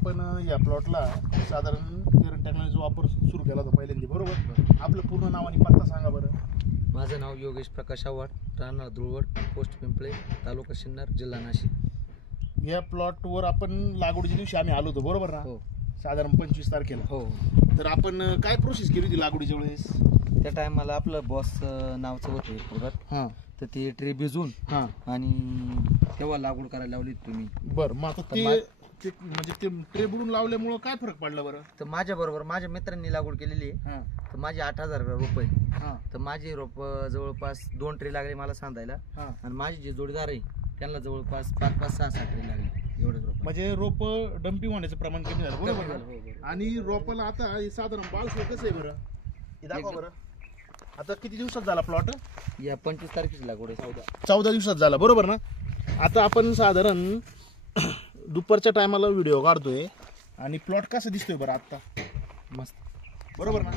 आपण या प्लॉटला साधारण केरन टेक्नॉलॉजी वापर सुरू केला होता पहिल्यांदा, बरोबर? आपलं पूर्ण नाव आणि पत्ता सांगा बरं. माझं नाव योगेश प्रकाश आव्हाड, राहणार धुळवड, पोस्ट पिंपळे, तालुका सिन्नर, जिल्हा नाशिक. या प्लॉटवर आपण लागवडीच्या दिवशी आम्ही आलो होतो, बरोबर ना? हो साधारण 25 तारखेला. हो. तर आपण काय प्रोसेस केली होती लागवडीच्या वेळेस? त्या टायमाला आपलं बॉस नावचं होतं एक प्रोडक्ट, हां तर ते ट्रे भिजून हां आणि तेव्हा लागवड करायला लावली तुम्ही. बरं, मग आता ते म्हणजे ते ट्रे बुडून लावल्यामुळं काय फरक पडला बरं? तर माझ्या बरोबर माझ्या मित्रांनी लागवड केलेली आहे. हां तर माझे 8,000 रुपये. हां तर माझे रोप जवळपास 2 ट्रे लागले मला सांधायला, हां. आणि माझे जे जोडीदार आहे त्यांना जवळपास 5-6 ट्रे लागले, एवढेच रोप. म्हणजे रोप डंपिंग होण्याचं प्रमाण कमी झालं, बरोबर ना? हो. आणि रोपाला आता हे साधारण बाळसं कसं आहे बरं? हे दाखवा बरं. आता किती दिवसात झाला प्लॉट? या 25 तारखेची लागवड आहे. 14 दिवसात झाला, बरोबर ना? आता आपण साधारण दुपारच्या टायमाला व्हिडिओ काढतोय आणि प्लॉट कसा दिसतोय बरं आता? मस्त, बरोबर ना?